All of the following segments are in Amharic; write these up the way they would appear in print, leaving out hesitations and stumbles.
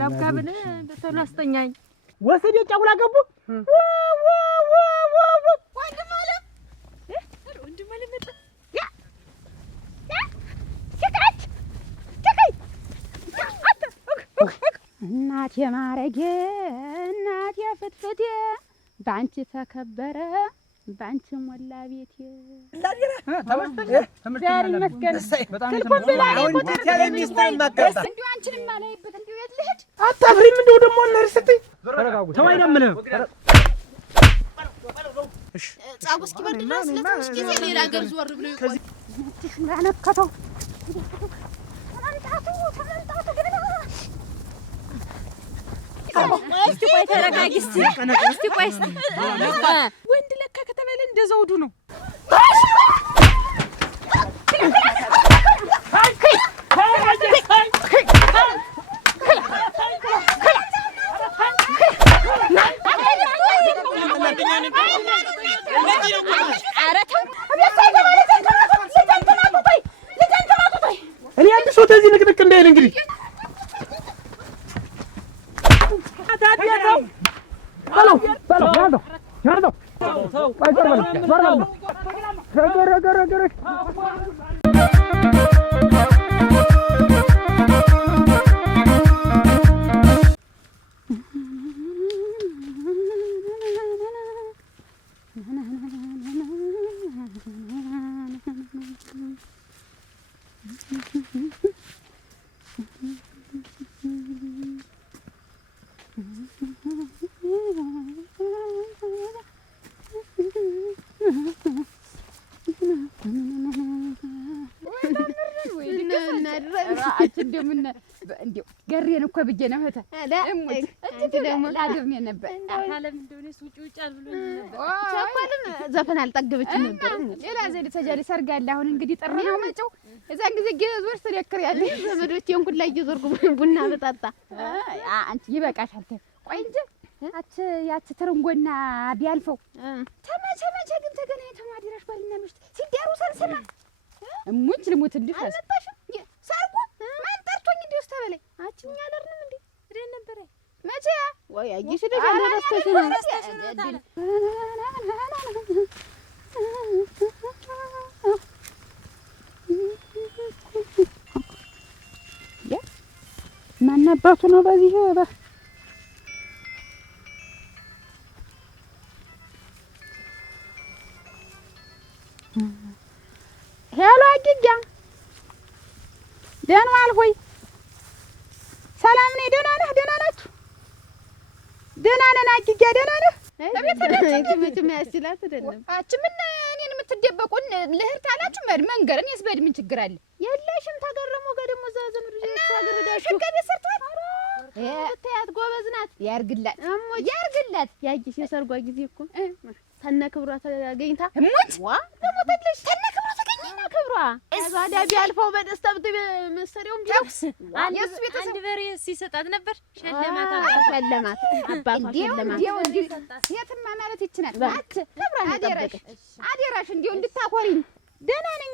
ላብጋ ብለህ በቶሎ አስተኛኝ። ወሰደ ጫጉላ ገቡ ወንድም አለ መጣ እናቴ ማረጌ እናቴ ፍትፍቴ ባንቺ ተከበረ ባንቺ ሞላ ቤቴ ዛሬ መስገን ስልኩን ብላኝ ቁጥር እንዲሁ አንቺንም አላይበት እንዲሁ የት ልሂድ አታፍሪም? እንደው ደግሞ እነርስትይ ተው አይደምልም ጻጉ እስኪበርድ ድረስ ለትንሽ ጊዜ ሌላ ሀገር ዞር ብሎ ይቆይ። ትሽ እንዳነከተው ተመንጣቱ ግን እስቲ ቆይ ተረጋጊ። እስቲ ቆይ ወንድ ለካ ከተባለ እንደ ዘውዱ ነው። እኔ አንድ ሰው ተዚህ ንቅንቅ እንዳይል እንግዲህ ገሬን እኮ ብዬ ነው እህተ አንቺ ደግሞ ላድርኔ ነበር አለም እንደሆነስ ውጭ አልብሎኝ ነበር። ቸኮልም ዘፈን አልጠገበችም ነበር። ሌላ ዘዴ ተጃሪ ሰርጋለ አሁን እንግዲህ ጥሪ ነው መጪው እዛን ጊዜ ጌዞር ስለክር ያለ ዘመዶቼን ሁላ እየዞርኩ ቡና በጣጣ አንቺ ይበቃሻል። ቆይ እንጂ ያቺ ትርንጎና ቢያልፈው ተመቸ ግን ተገናኝተው ማዲራሽ ባልና ሚስት ሲዳሩ ሰልሰማ እሙች ልሙት እንዲፈስ አልመጣሽም ሰርጉ ማን ጠርቶኝ እንዲውስ ተበለኝ አችኛ አለርንም እንዴ እዴ ነበር መቼ ወይ አየሽ ደጋ ደስተሽ ማን አባቱ ነው በዚህ ሄሎ አጅጃ ደህና ዋልኩኝ። ሰላም ነኝ። ደህና ነህ? ደህና ናችሁ? ደህና ነን አጅጃ። ደህና ነህ? መቼም ያስችላት አይደለም። አንቺ ምን እኔን የምትደበቁን ልህርት አላችሁ? መንገር እኔስ በእድ ምን ችግር አለ? የለሽም ተገረመው ጋር ደግሞ እዛ ዘመድ ልጅ ታገረዳችሁ ሸቀብ ሰርቷል። ታያት ጎበዝ ናት። ያርግላት ያርግላት። ያጅሽ የሰርጓ ጊዜ እኮ ተነክብሯ ተገኝታ እሙት ዋ ደሞተልሽ ተነክብሯ ተገኝና ክብሯ እዛዳ ቢያልፈው በደስታ በመሰሪያውም ቢያውስ የሱ ቤተሰብ አንድ በሬ ሲሰጣት ነበር። ሸለማት አባቷ ሸለማት የትማ ማለት ይችላል። አት ክብሯን አደራሽ እንዲው እንድታኮሪኝ። ደህና ነኝ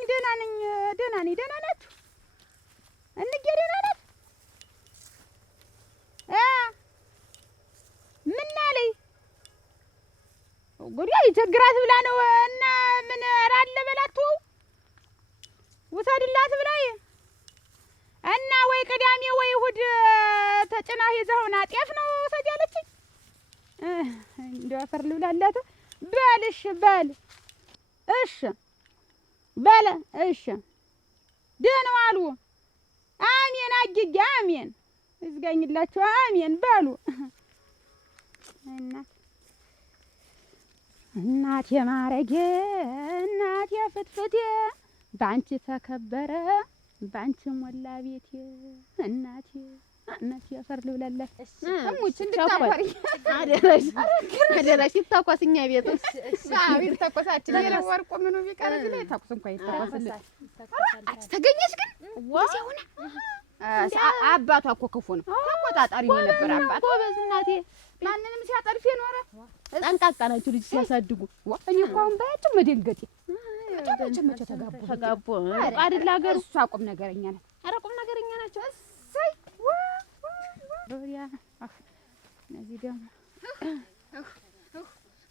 ደህና ናችሁ? እንጌ ደህና ናት ምን አለኝ ጉዲያ ይቸግራት ብላ ነው እና ምን አራለ በላቱ ውሰድላት ብላይ እና ወይ ቅዳሜ ወይ እሑድ ተጭና ይዘውና ጤፍ ነው ሰጃለችኝ እንደው አፈር ልብላላት በልሽ በል እሺ በለ እሺ ደህና ዋሉ አሜን አጅጌ አሜን እዝጋኝላችሁ አሜን በሉ እናቴ ማረጌ እናቴ ፍትፍቴ ባንቺ ተከበረ ባንቺ ሞላ ቤቴ እናቴ አፈር ልብላላት እሙች እንድታፈሪ አደረሽ ይታቋስኛ ቤት ቤት ተቆሳችን የወርቆ ምኑ ቢቀር ላይ ታቁስ እንኳን ይታቋስልኝ ተገኘሽ ግን ወሲሁና አባቷ እኮ ክፉ ነው ተቆጣጣሪ ነው ነበር አባቷ ጎበዝ እናቴ ማንንም ሲያጠርፍ የኖረ ጠንቃቃ ናቸው ልጅ ሲያሳድጉ እኔ እኮ አሁን ባያቸው መደንገጤ መቼ ተጋቡ አይደል ሀገር እሷ ቁም ነገረኛ ናት። ኧረ ቁም ነገረኛ ናቸው። እሰይ ሎሪያ እነዚህ ደግሞ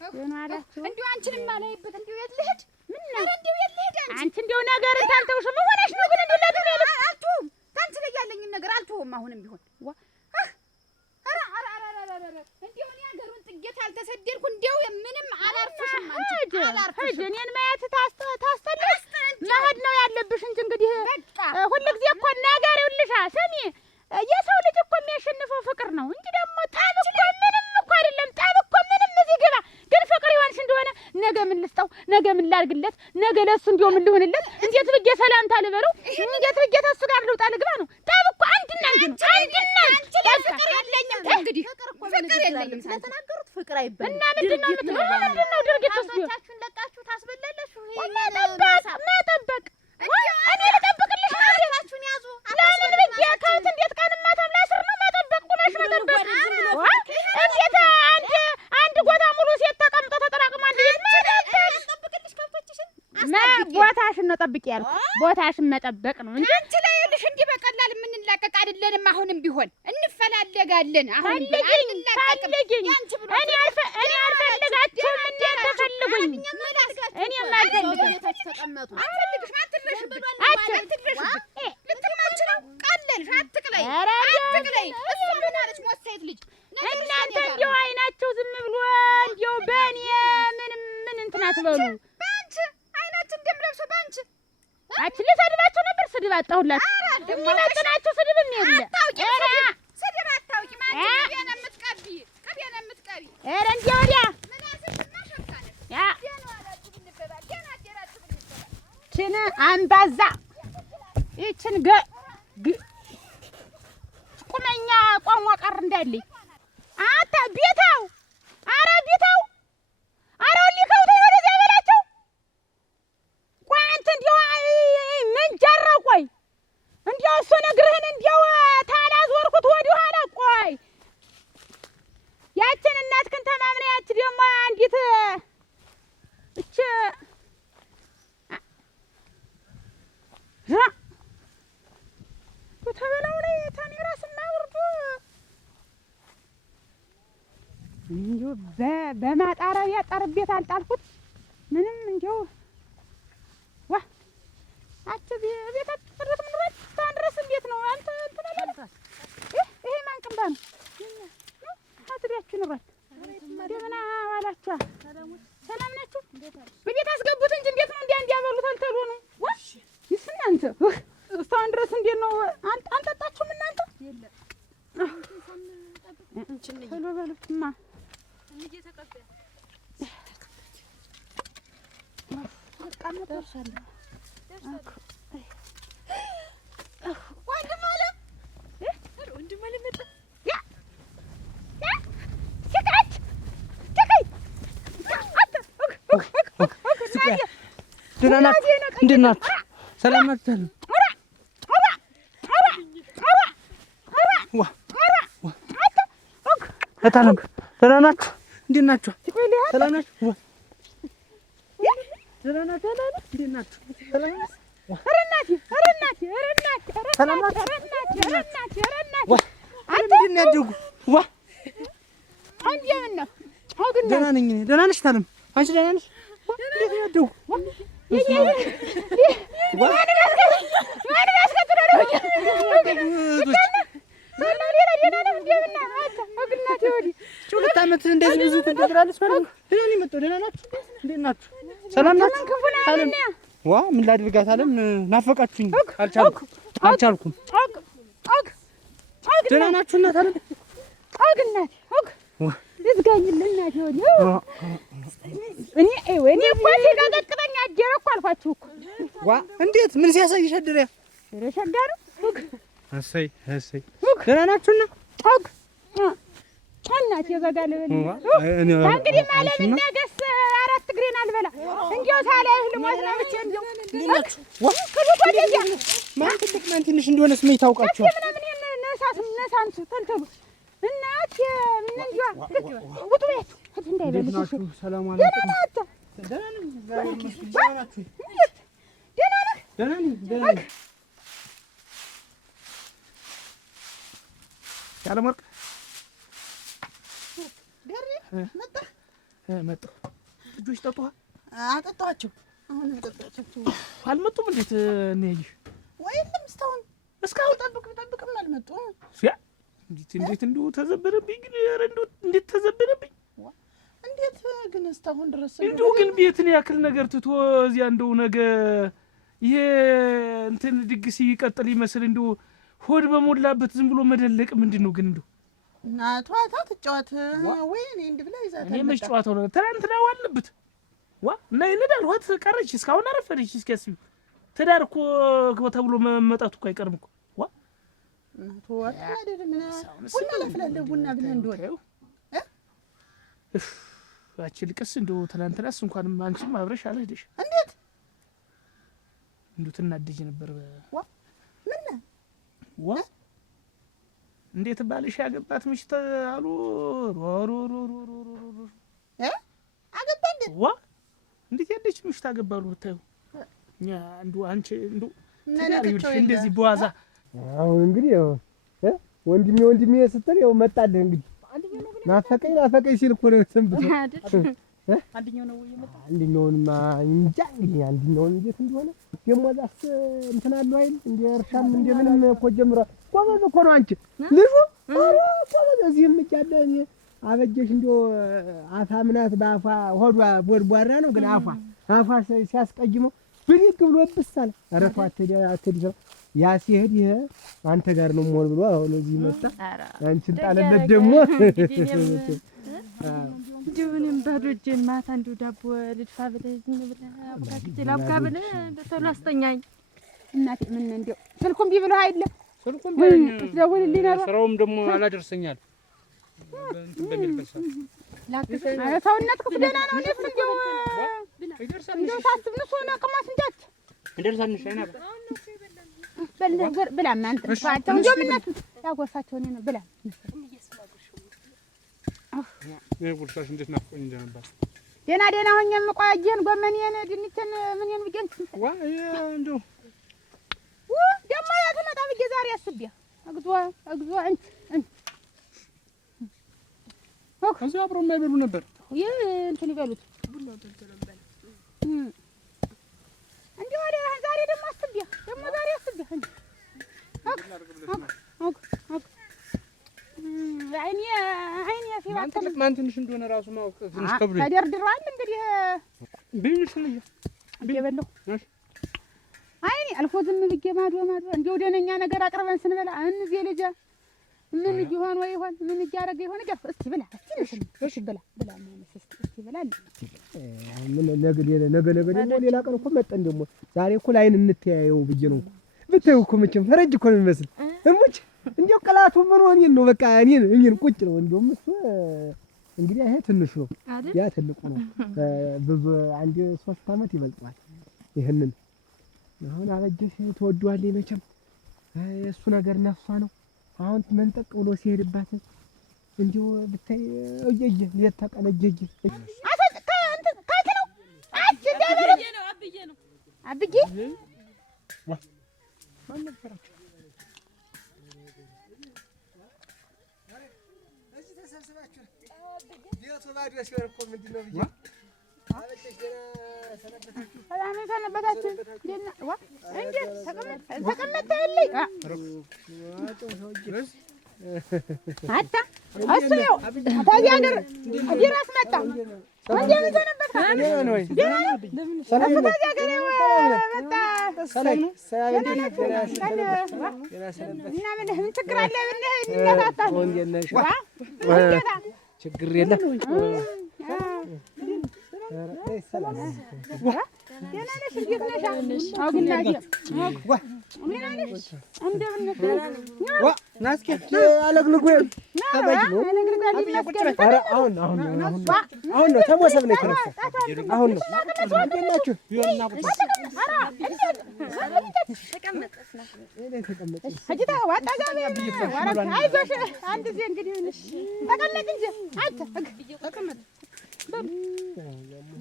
ደህና አላችሁ? እንዲሁ አንቺንም አላይበት እንዲሁ የት ልሂድ? ምን ነው እንዲሁ የት ልሂድ? አንቺ እንዲሁ ነገር ታንተውሽ ምን ሆነሽ ነው? ግን እንዲሁ ነገር ያለ አልተውም። ታንቺ ላይ ያለኝን ነገር አልተውም። አሁንም ቢሆን እንዲሁ እኔ ሀገሩን ጥጌት አልተሰደድኩ እንዲሁ ምንም አላርፍሽም። አንቺ አላርፍሽም። እኔን ማየት ታስተለሽ መሄድ ነው ያለብሽ እንጂ እንግዲህ ሁልጊዜ እኮ ነገር ይኸውልሻ ስሚ የሰው ልጅ እኮ የሚያሸንፈው ፍቅር ነው እንጂ ደግሞ ጠብ እኮ ምንም እኮ አይደለም። ጠብ እኮ ምንም እዚህ ግባ ግን ፍቅር ይሆንሽ እንደሆነ ነገ ምን ልስጠው፣ ነገ ምን ላድርግለት፣ ነገ ለእሱ እንዲሁ ምን ልሆንለት፣ እንዴት ብዬ ሰላምታ ልበለው፣ እንዴት ብዬ ተሱ ጋር ልውጣ ልግባ ነው። ጠብ እኮ አንድና አንድ ነው። አንድና ፍቅር የለኝም እንግዲህ ፍቅር የለኝም። ስለተናገሩት ፍቅር አይባልም። እና ምንድን ነው የምትለው? ምንድን ነው ድርጊቱስ ቢሆን ታችሁን ለቃችሁ ታስበላለችሁ። መጠበቅ እኔ ልጠብቅልሽ ታችሁን ያዙ። ለምን ብዬ ከብት እንዴት ቀንም ማታም ላስር ነው መጠበቅ? ቁመሽ መጠበቅ እንዴት አንድ ጎታ ሙሉ ሴት ተቀምጦ ተጠራቅሞ አንድ ቤት መጠበቅ? ጠብቅልሽ ከብቶችሽን ቦታሽን ነው ጠብቂ ያልኩ። ቦታሽን መጠበቅ ነው እንጂ አንቺ ላይ ልሽ እንዲህ በቀላል የምንላቀቅ አይደለንም። አሁንም ቢሆን እንፈላለጋለን። አሁን ፈልጊኝ ፈልጊኝ። እኔ አልፈልጋችሁም። እንዴት ተፈልጉኝ? እኔም አልፈልግም። ተቀመጡ አትፈልግሽ አትልሽብኝ አትልሽብኝ ልትማች ነው ቀለልሽ። አትቅለይ አትቅለይ። እሱ ምን አለች ሞት ልጅ እናንተ እንዲያው አይናችሁ ዝም ብሎ እንዲያው በእኔ ምን እንትን አትበሉ። በአንቺ አይናችን ደም ለብሶ በአንቺ አንቺ ልሰድባችሁ ነበር። ስድብ አጣሁላችሁ። የሚመጥናችሁ ስድብም የለ። ስድብ አታውቂም አንቺ። ቅቤ ነው የምትቀቢ ቅቤ ነው የምትቀቢ። ኧረ እንዲያው ወዲያ ይችን አንባዛ ይችን ቁመኛ ቋንቋ ቀር እንዳለኝ አታ ቤታው ኧረ ቤታው ኧረ ሊከው ተይ ወደዚያ በላቸው። ቆይ አንተ እንዲያው ምን ጀረው? ቆይ እንዲያው እሱ ነግርህን እንዲያው ታላዞርኩት ወዲህ ኋላ። ቆይ ያችን እናትክን ተማምነ ያች ደግሞ አንዲት እች ተበላው ላይ ታኔ ራስና ወርዶ እንዲሁ በማጣሪያ ጠርቤት አልጣልኩት ምንም እንዲሁ ዋ አች ቤት አጥፍረት ምንረት ታንድረስ እንዴት ነው አንተ እንትን አላልኩት። ይሄ ማን ቅምባ ነው አትሪያችሁ ንረት እንደምን ዋላችሁ? ሰላም ናችሁ? በቤት አስገቡት እንጂ እንዴት ነው እንዲያበሉት አልተሉ ነው ዋ ይስናንተ እስካሁን ድረስ እንዴት ነው አልጠጣችሁም እናንተ? የለም ቶሎ በሉትማ ወንድም አለ መጣ። ደህና ናችሁ? እንዴት ናችሁ? ሰላም ናችሁ? እታለም ደህና ናችሁ? እንዴት ናችሁ? ሰላም ናችሁ? ደህና ናችሁ? እንዴት ናችሁ? ሰላም ናችሁ? ኧረ እናቴ ኧረ እናቴ ኧረ እናቴ ሰላም ናችሁ? ኧረ እናቴ ኧረ እናቴ ኧረ እናቴ ምንድን ነው ያደጉ? ዋ እንደምን ነው? አሁን ደህና ነኝ እኔ። ደህና ነሽ እታለም? አንቺ ደህና ነሽ? እንዴት ነው ያደጉ? ሁለት ዓመት እንደዚህ ብዙ ትንጠራለች ማለት ነው። ደህና ነኝ መጣሁ። ደህና ናችሁ? እንዴት ናችሁ? ሰላም ናችሁ? ዋ ምን ላድርጋት አለም ናፈቃችሁኝ። አልቻልኩም። ደህና ናችሁ እናት አለም? እናቴ ልዝጋኝልህ እናቴ እኔ እኮ ሲቀጠቅጠኝ አደረ እኮ አልኳችሁ እኮ። ዋ እንዴት ምን ሲያሳይሽ አደረ? ሸጋ ነው። እሰይ እሰይ ደህና ናችሁና? እናቴ ዘጋ ልበል እንግዲህ ማለት ነገስ አራት እግሬን አልበላ እንዲያው ሳላይህ ልሞት ነው ብቻ እንዲያው ማን ትልቅ ማን ትንሽ እንደሆነስ ምን ታውቃችሁ? ነሳንሱ ተልተሉ እናቴ ምን እንዲያ ውጡ ቤት እንዳይበልሽ። ሰላም አለይኩም። ደህና ናችሁ? ደህና ነኝ። ያለመርቅ መጣሁ። ልጆች ጠጡሃል? አጠጣኋቸው። አሁን አጠጣኋቸው። አልመጡም? እንዴት እንያይሽ? ወይንም እስካሁን ጠብቅም አልመጡም። እንዴት እንደው ተዘበረብኝ ግን ኧረ እንደው እንዴት ተዘበረብኝ። እንዴት ግን እስካሁን ድረስ እንደው ግን ቤትን ያክል ነገር ትቶ እዚያ እንደው ነገ ይሄ እንትን ድግስ ይቀጥል ይመስል እንደው ሆድ በሞላበት ዝም ብሎ መደለቅ ምንድን ነው ግን እንደው እናቷ ትጫወት ወይ እኔ እንድ ብላ ይዛታ እኔ መች ጨዋታው ነው ትናንትና ዋልንበት እና ይነዳል ዋት ቀረች እስካሁን አረፈደች። እስኪያስቢ ትዳር እኮ ተብሎ መመጣቱ እኮ አይቀርም እኮ እናቷ አታደር ምን ቡና ለፍላለሁ ቡና ብለህ እንደወጣው አቺ ልቅስ እንደው ትናንትናስ እንኳን አንቺም አብረሽ አልሄድሽ እንዴት እንደው ትናደጅ ነበር ምን እንዴት ባልሽ ያገባት ምሽት አሉ አገባ እንዴት ያለች ምሽት አገባሉ ብታዩ እኛ እንደው አንቺ እንደው እንደዚህ በዋዛ አሁን እንግዲህ ወንድሜ ስትል ያው መጣልህ እንግዲህ ናፈቀኝ ሲል እኮ ነው ሰንብቶ አንደኛው ነው የመጣ አንደኛውንማ እንጃ እንግዲህ አንደኛውን እንዴት እንደሆነ ደግሞ እዛስ እንትን አለው አይደል እንደ እርሻም እንደ ምንም እኮ ጀምሯል። ቆመን እኮ ነው አንቺ ልጁ ቆመን እዚህም እያለ አበጀሽ እንደው አፋምናት በአፏ ሆዷ ቦርቧራ ነው ግን አፏ ሲያስቀይመው ብድግ ብሎ ብሳለ ኧረ ተው አትሄድ ያ ሲሄድ ይሄ አንተ ጋር ነው ሞል ብሎ አሁን እዚህ መጣ። አንቺን ጣለለት ደግሞ እንደውንም ባዶ እጄን ማታ እንደው ዳቦ ልድፋ ብለህ ዝም ብለህ አውቃት ላውቃ ብለህ በቶሎ አስተኛኝ። እናቴ ምን እንደው ስልኩም ቢብለው አይደለ ስልኩም ደውልልኝ ነው ስራውም ደግሞ አላደርሰኛል በሚልበት ኧረ ሰውነትኩ ደህና ነው። እኔስ እንደው እንደው ሳስብ ንሱ ነው ቅማስ እንጃት እንደርሳንሽ አይና ብላ ማንተ ፋታ እንደው ምንነት ያጎርፋቸው ነው ብላ ጉርሻሽ እንዴት ናፍቆኝ እንደነበር ደህና ሆኜ የምቆየን ጎመኔን ድንችን ምንን ብገን እንደው ደግሞ ያተመጣ ብዬ ዛሬ አስቤ እግዞ ከዚህ አብረው የማይበሉ ነበር እንትን ይበሉት እንዲህ ወዲያ ዛሬ ደግሞ አስቤ አይኔ ሲባል ማን ትንሽ እንደሆነ ራሱ ማወቅ ትንሽ ከብሎኝ ተደርድሯል። እንግዲህ ብይሽ ልያ በየበለው አይኔ አልፎ ዝም ብዬ ማዶ እንደው ደነኛ ነገር አቅርበን ስንበላ እንዚህ ልጅ ምን ይሆን ወይ ይሆን ምን እያደረገ ይሆን ገፍ እስቲ ብላ እስቲ ብላ ማለት እስቲ ብላ ምን ነገ ደግሞ ሌላ ቀን እኮ መጣን ደግሞ ዛሬ እኮ ላይን እንተያየው ብዬ ነው ብታዩ እኮ መቼም ፈረጅ እኮ ነው የሚመስል እሙች እንደው ቀላቱ ምን ሆነኝ ነው በቃ እኔን ቁጭ ነው እንደውም እሱ እንግዲህ ይሄ ትንሽ ነው ያ ትልቁ ነው ብዙ አንድ 3 አመት ይበልጣል። ይሄንን አሁን አበጀሽ ተወዷለኝ መቼም እሱ ነገር ነፍሷ ነው። አሁን መንጠቅ ብሎ ሲሄድባት እንዲሁ ብታይ እየየ ለተቀነጀጀ ካት ነው አጭ ደበረ አብዬ ማን ነበረች እዚህ ተሰብስባችሁ ዲያቶ ባዶ ሲወር እኮ ምንድነው ብዬ አበጀሽ ገና ሰነበታችሁ ደና ዋ እንዴ ተቀመጠ ያለኝ አታ አስየው ታያገር ዲራስ መጣ ወንጀ ምን ሰነበት ነው ወይ ለምን ሰነበት ታያገር መጣ ሰላም እና ምን ችግር አለ ብለህ እንነታታ ወንጀነሽ ችግር የለም ሰላም ደህና ነሽ? እንዴት ነሽ? አውግናጂ ዋ ምን አለሽ? እንደምን ዋ ናስኪ አለግልጉ ታባጂ ነው ኧረ አሁን ነው ተሞሰብ ነው የተነሳ አሁን ነው አንደናችሁ ይወና ቁጭ ተቀመጥ አጅታ ዋጣ ጋር ወራ አይዞሽ አንድ ጊዜ እንግዲህ ተቀመጥ እንጂ አንተ ተቀመጥ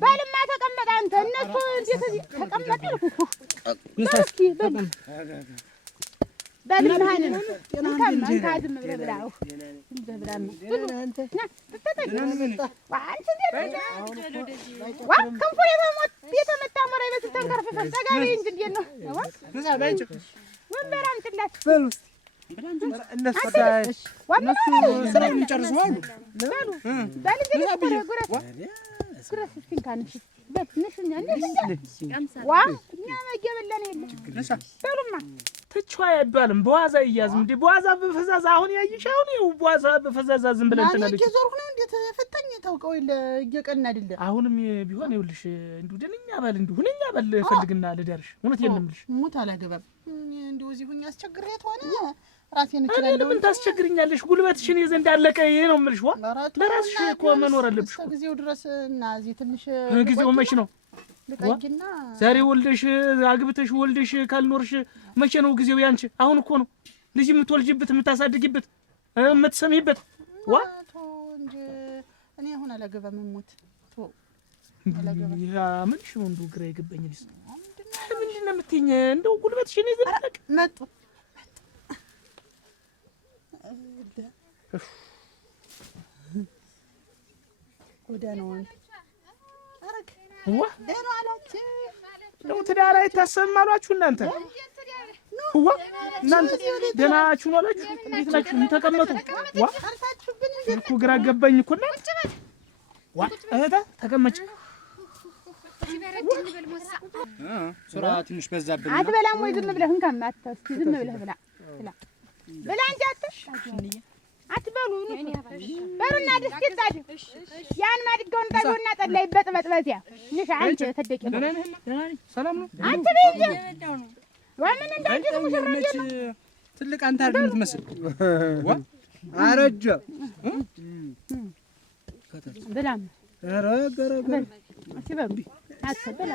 ባልማ ተቀመጥ አንተ እነሱ እንዴት እዚህ ተቀመጥ ይልኩ እስኪ በል በልማን እንካዝም ብለህ ብላው እንደብላማ አንተ ክንፉ የተመታ ሞራ ይመስል ተንከርፍፈ ተጋቢ እንጂ እንዴት ነው ወንበር አምጥላት በሉ እነሱ ስራ የሚጨርሱ አሉ በሉ በልጅ ጉረስ እስኪንካንሽ በትንሽኛ ዋ እኛ መገበለን የለ በሉማ ትችዋ አይባልም በዋዛ ይያዝም እንዴ በዋዛ በፈዛዛ አሁን ያይሽ አሁን ይው በዋዛ በፈዛዛ ዝም ብለን ተናለች ዞርኩ ነው እንዴት ፈተኝ ታውቀው ይለ እየቀና አይደለ አሁንም ቢሆን ይውልሽ እንዱ ደንኛ ባል እንዱ ሁነኛ ባል ፈልግና ልደርሽ እውነት የለምልሽ ሙት አላገባም እንዱ እዚህ ሁኛ አስቸግሬት ሆነ ራሴን እችላለሁ ምን ታስቸግሪኛለሽ ጉልበትሽን ይዘንድ አለቀ ይሄ ነው የምልሽ ዋ ለራስሽ እኮ መኖር አለብሽ ጊዜው ድረስ እና እዚህ ትንሽ ጊዜው መች ነው ልቀጅና ዛሬ ወልደሽ አግብተሽ ወልደሽ ካልኖርሽ መቼ ነው ጊዜው ያንቺ አሁን እኮ ነው ልጅ የምትወልጂበት የምታሳድጊበት የምትሰሚበት ዋ እንጂ እኔ አሁን አላገባም ሞት ቶ ያ ምንሽ ነው እንደው ግራ የገባኝ ልጅ ምንድን ነው የምትይኝ እንደው ጉልበትሽን ይዘልቅ መጡ ወደ ነው አረግ ዋ ደህና አላችሁ ነው ትዳር አይታሰብም አሏችሁ እናንተ ዋ እናንተ ደህና ናችሁ ነው አላችሁ እንዴት ናችሁ ተቀመጡ ዋ እኮ ግራ ገባኝ እኮ እናንተ ዋ እህታ ተቀመጭ ስራ ትንሽ በዛብኝ አትበላም ወይ ዝም ብለህ እንካም አታስኪ ዝም ብለህ ብላ ብላ እንጂ አትበሉ በሩና ድስት ይጣድ ያን ማድጋውን ጣውና ጠላ ይበጥበጥ በዚያ ንሽ አንቺ ተደቂ ሰላም ነው አንተ ቤት ወምን እንዳንቺ ሙሽራች ትልቅ አንተ አይደል የምትመስል ዋ አረጀ ብላም ኧረ ገረገ አትበሉ አትበላ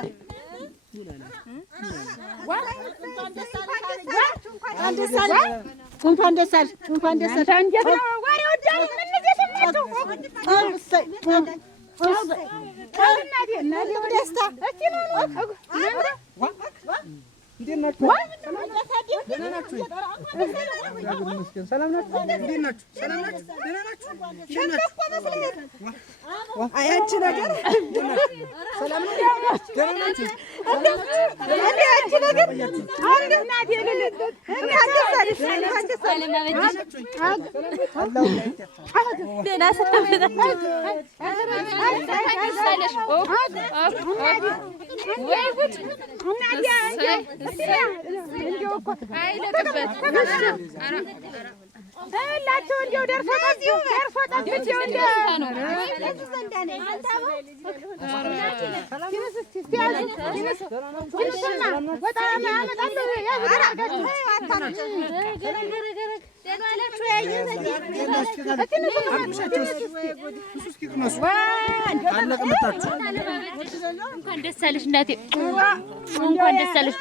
እንኳን ደስ አለሽ እንኳን ደስ አለሽ እንዴት ነው ወሬው ዳኒ ምን እየሰማችሁ ደስታ ሰላም ናችሁ እንዴት ናችሁ ሰላም ናችሁ ደህና ናችሁ አያንቺ ነገር ሰላም ነው ደህና ናችሁ አያንቺ ነገር አንድ እናት የሌለ እንኳን ደስ አለሽ እንኳን ደስ እላቸው እንዲያው ደርሶ እንኳን ደስ አለሽ እናቴ እንኳን ደስ አለሽ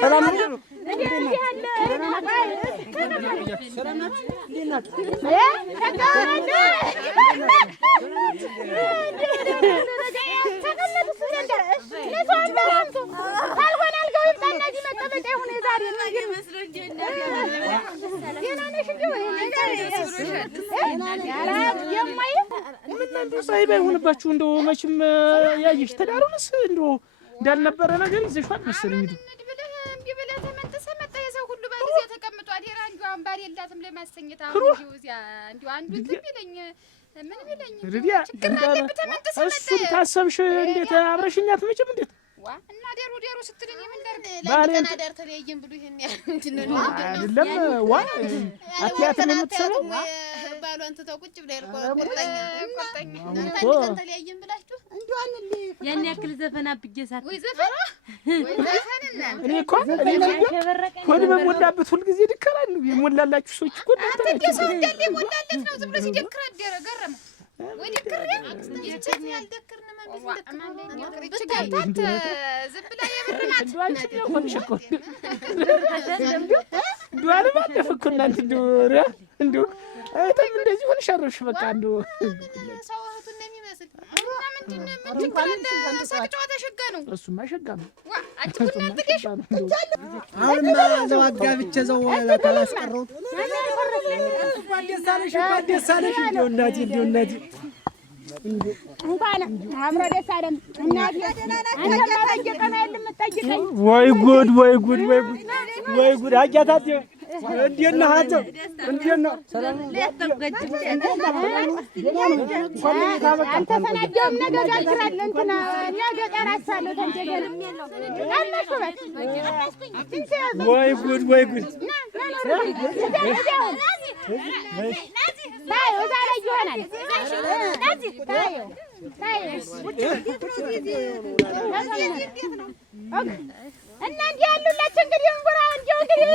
ሰላም ነው ሳይባ ይሆንባችሁ እንደው መቼም ያየሽ ተዳሩንስ እንደው እንዳልነበረ ነገር ይዘሽዋል መሰለኝ ብለህ ተመጥሰህ መጣ የሰው ሁሉ በጊዜ ተቀምጧል የራንጁ አምባር የላትም ለማሰኘት አሁን እዚያ እንዲሁ አንዱ ትብለኝ ምን ቢለኝ ችግር አለብህ ተመጥሰህ መጣ እሱን ታሰብሽ እንዴት አብረሽኛት መቼም እንዴት ዋ እና ደሩ ስትልኝ ምን ደርግ ለአንተና ዳር ተለያየን ብሎ ይሄን ያንተና አይደለም ዋ አትያትም የምትሰራው ባሏን ትተው ቁጭ ብላ ቆርጠኛ አንተ ተለያየን ብላችሁ እንዴ አንል ያን ያክል ዘፈና ብጌሳት ወይ ዘፈና እኔ እኮ ኮድ በሞላበት ሁሉ ጊዜ ድከራል የሞላላችሁ ሰዎች እኮ አንተ ሰው እንዳለ የሞላለት ነው ዝም ብሎ ሲደክር አደረ ገረመ ወይ ድክር ይችላል ያልደክርና ማለት ዝም ብላ የብርናት ዱአንቺ ነው ኮንሽኮ ዱአን ባለፈኩ እናንተ ዱራ እንደው አይተም እንደዚህ ሆነሽ አረፍሽ በቃ እንደው ሰው እህቱን ነው የሚመስል እና ምን እሱማ ሸጋ ነው። አሁንማ እዛው አጋብቼ እዛው ካላስቀረሁት ደስ አለሽ እንደው እናቴ እንኳን አብሮ ደስ አለን እናቴ። አንተ ባለቀ ነው የምትጠይቀኝ? ወይ ጉድ አጃታቴ እንዴት ነህ አንተ? እንዴት ነው? ሰላም አንተ ሰናጀውም ነገ ጋግራለህ እንትና ነገ ጠራሳለሁ ተንጀገለ አልመስበት ወይ ጉድ ታዩ ዛሬ ይሆናል እና እንዲህ ያሉላችሁ እንግዲህ እንጉራ እንዲሁ እንግዲህ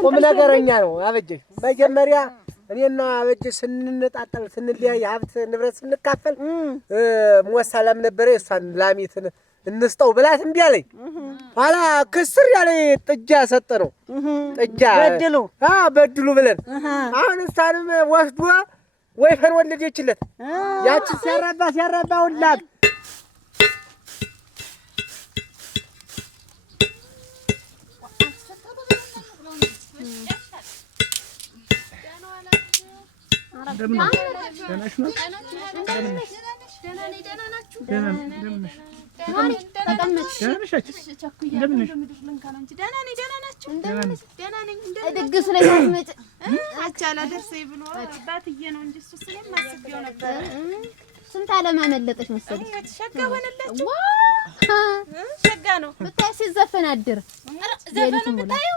ቁም ነገረኛ ነው። አበጀሽ መጀመሪያ እኔና አበጀሽ ስንነጣጠል ስንለያይ ሀብት ንብረት ስንካፈል ሞሳላም ነበረ እሷን ላሚትን እንስጠው ብላት እምቢ አለኝ። ኋላ ክስር ያለ ጥጃ ሰጠ ነው ጥጃ በድሉ ብለን አሁን እሷንም ወስዶ ወይፈን ወለደችለት። ያቺ ሲያራባ ሁላት ድግሱ ላይ ሳትመጭ አቻላ ደርሰኝ ብሎ አባትዬ ነው እንጂ እሱ ስለማ አስቤው ነበር። ስንት አለማመለጠች መሰለኝ። ሸጋ ሆነላችሁ። ሸጋ ነው ብታይ ሲዘፈን አድር ዘፈኑ ብታዩ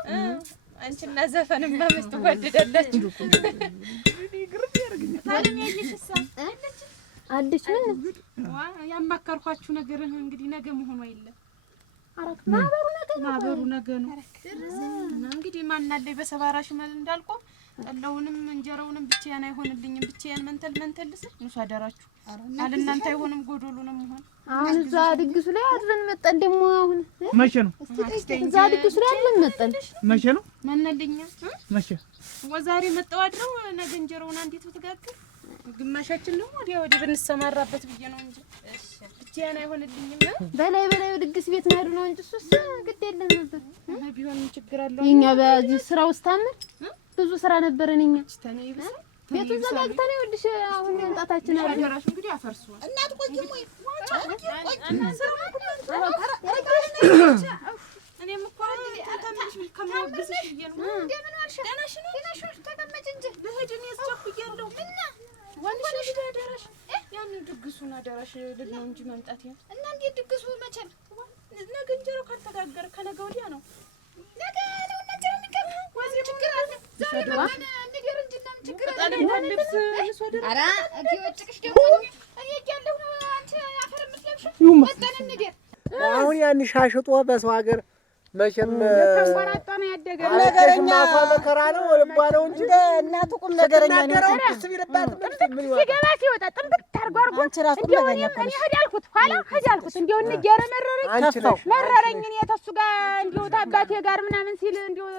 አንቺና ዘፈንም ማመስጥ ወደደላችሁ። ግርብ ያርግኝ ታለም ያየሽሳ አዲስ ምን ያማከርኳችሁ ነገር እንግዲህ ነገ መሆኑ አይደለም። ማበሩ ነገ ነው እና እንግዲህ ማን አለኝ በሰባራሽ ማለት እንዳልቆ ጠላውንም እንጀራውንም ብቻዬን አይሆንልኝም። ብቻዬን መንተልስ ንሱ አደራችሁ አለ እናንተ አይሆንም ጎዶሉንም ሆነ አሁን እዛ ድግሱ ላይ አድረን መጣን። ደግሞ አሁን መቼ ነው እዛ ድግሱ ላይ አድረን መጣን? መቼ ነው ማንልኛ መቼ ወዛሬ መጣው አድረው ነገ እንጀራውን አንዲት ብትጋግር ግማሻችን ነው ወዲያ ብንሰማራበት ብዬ ነው እንጂ ብቻዬን አይሆንልኝም። በላይ ድግስ ቤት ነው ነው እንጂ እሱስ ግድ የለም ነበር። ቢሆንም ችግር አለው። እኛ በዚህ ስራ ውስጥ ታመን ብዙ ስራ ነበረን። እኛ ቤቱ ዘጋግተን ይኸውልሽ አሁን መምጣታችን አደራሽ እንግዲህ አፈርሷል። እናት ቆይም ወይ እኔም እኮ ተተምሽ ከመወግስሽ ይየሉ እንደምን ዋልሽ? ደናሽ ተቀመጭ እንጂ ለሄድን ያስቸኩያለሁ እና ወንድሽ አደራሽ ያን ድግሱን አደራሽ ልል ነው እንጂ መምጣት ያ እና እንዴት ድግሱ መቼ ነው? ነገ እንጀራው ካልተጋገረ ከነገ ወዲያ ነው። ነገ ነው እንጀራው የሚቀርብ ወዚህ ችግር አለ። ዛሬ ማን ንገር እንጂ እና ችግር አለ። ልብስ ልስወደረ አራ አዲዎጭቅሽ ደግሞ እኔ ያለው ነው አንቺ አፈር የምትለብሽ ወጣን ንገር። አሁን ያን ሻሽጦ በሰው ሀገር መቼም ተንቆራጣ ነው ያደገ ነገረኛ መከራ ነው ልቧ ነው እንጂ እናቱ ቁም ነገረኛ ነው። ሲገባ ሲወጣ ጥንብት አርጎ እንደው እኔ ሄዳልኩት ኋላ ሄዳልኩት እንደው እንጀራ መረረኝ እኔ ተሱ ጋር እንደው ታባቴ ጋር ምናምን ሲል እንደው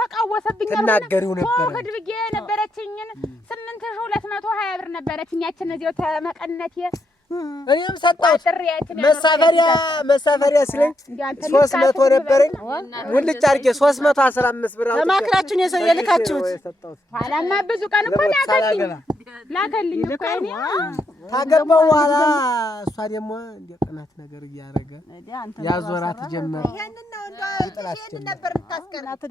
ተቃወሰብኝ። ተናገሪው ነበር ከድብጌ ነበረችኝን 8220 ብር ነበረችኝ። ያችን እዚያው ተመቀነቴ እኔም ሰጣሁት መሳፈሪያ ስለኝ 300 ነበረኝ ውልጭ አድርጌ 315 ብር አውጥቼ ተማክራችሁን የልካችሁት ኋላማ ብዙ ቀን እኮ ላከልኝ እኮ እኔ ታገባው በኋላ እሷ ደግሞ እንደ ቅናት ነገር እያደረገ ያዞራት ጀመረ። ይጥላት ነበር የምታስቀናት